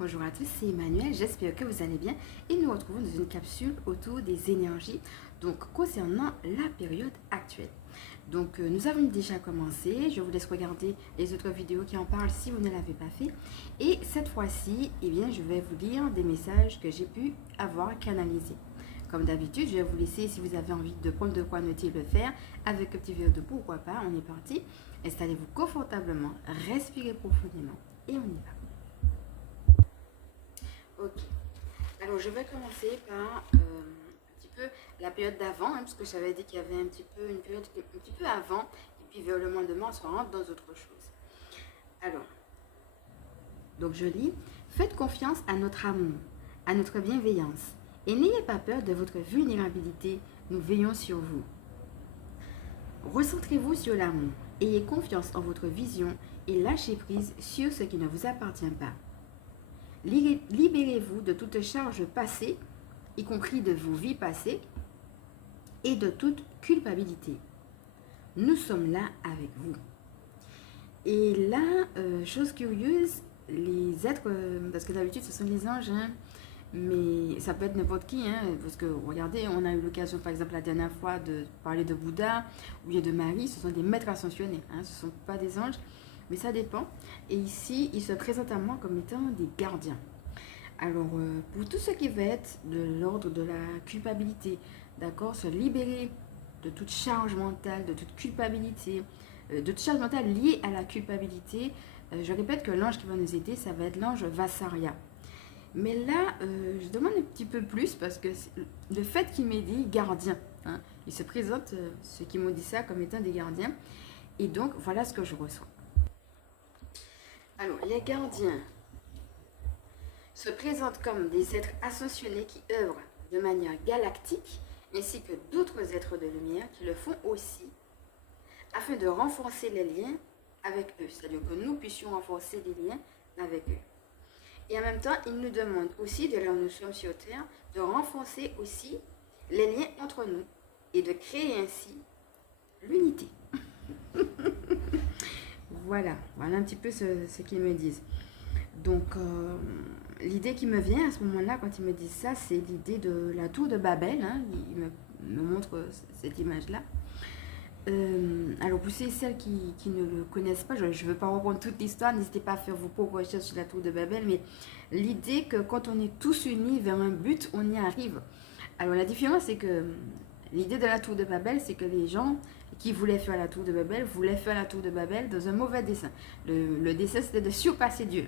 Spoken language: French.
Bonjour à tous, c'est Emmanuel, j'espère que vous allez bien et nous retrouvons dans une capsule autour des énergies, donc concernant la période actuelle. Donc nous avons déjà commencé, je vous laisse regarder les autres vidéos qui en parlent si vous ne l'avez pas fait. Et cette fois-ci, eh bien, je vais vous lire des messages que j'ai pu avoir canalisés. Comme d'habitude, je vais vous laisser, si vous avez envie de prendre de quoi noter, le faire avec un petit verre de pourquoi pas, on est parti. Installez-vous confortablement, respirez profondément et on y va. Ok, alors je vais commencer par un petit peu la période d'avant, parce que j'avais dit qu'il y avait un petit peu une période un petit peu avant, et puis vers le mois de mars, on rentre dans autre chose. Alors, donc je lis, faites confiance à notre amour, à notre bienveillance, et n'ayez pas peur de votre vulnérabilité, nous veillons sur vous. Recentrez-vous sur l'amour, ayez confiance en votre vision et lâchez prise sur ce qui ne vous appartient pas. Libérez-vous de toute charge passée, y compris de vos vies passées, et de toute culpabilité. Nous sommes là avec vous. Et là, chose curieuse, les êtres, parce que d'habitude ce sont les anges, hein, mais ça peut être n'importe qui, hein, parce que regardez, on a eu l'occasion par exemple la dernière fois de parler de Bouddha ou bien de Marie, ce sont des maîtres ascensionnés, hein, ce ne sont pas des anges. Mais ça dépend. Et ici, il se présente à moi comme étant des gardiens. Alors, pour tout ce qui va être de l'ordre de la culpabilité, d'accord, se libérer de toute charge mentale, de toute culpabilité, de toute charge mentale liée à la culpabilité, je répète que l'ange qui va nous aider, ça va être l'ange Vassaria. Mais là, je demande un petit peu plus parce que le fait qu'il m'ait dit gardien, hein, il se présente, ceux qui m'ont dit ça, comme étant des gardiens. Et donc, voilà ce que je reçois. Alors, les gardiens se présentent comme des êtres ascensionnés qui œuvrent de manière galactique, ainsi que d'autres êtres de lumière qui le font aussi, afin de renforcer les liens avec eux, c'est-à-dire que nous puissions renforcer les liens avec eux. Et en même temps, ils nous demandent aussi, de là où nous sommes sur Terre, de renforcer aussi les liens entre nous et de créer ainsi l'unité. Voilà un petit peu ce qu'ils me disent. Donc, l'idée qui me vient à ce moment-là, quand ils me disent ça, c'est l'idée de la tour de Babel. Hein, ils me montrent cette image-là. Alors, pour celles qui ne le connaissent pas, je ne veux pas reprendre toute l'histoire, n'hésitez pas à faire vos propres recherches sur la tour de Babel, mais l'idée que quand on est tous unis vers un but, on y arrive. Alors, la différence, c'est que l'idée de la tour de Babel, c'est que les gens qui voulaient faire la tour de Babel voulaient faire la tour de Babel dans un mauvais dessein. Le dessein, c'était de surpasser Dieu.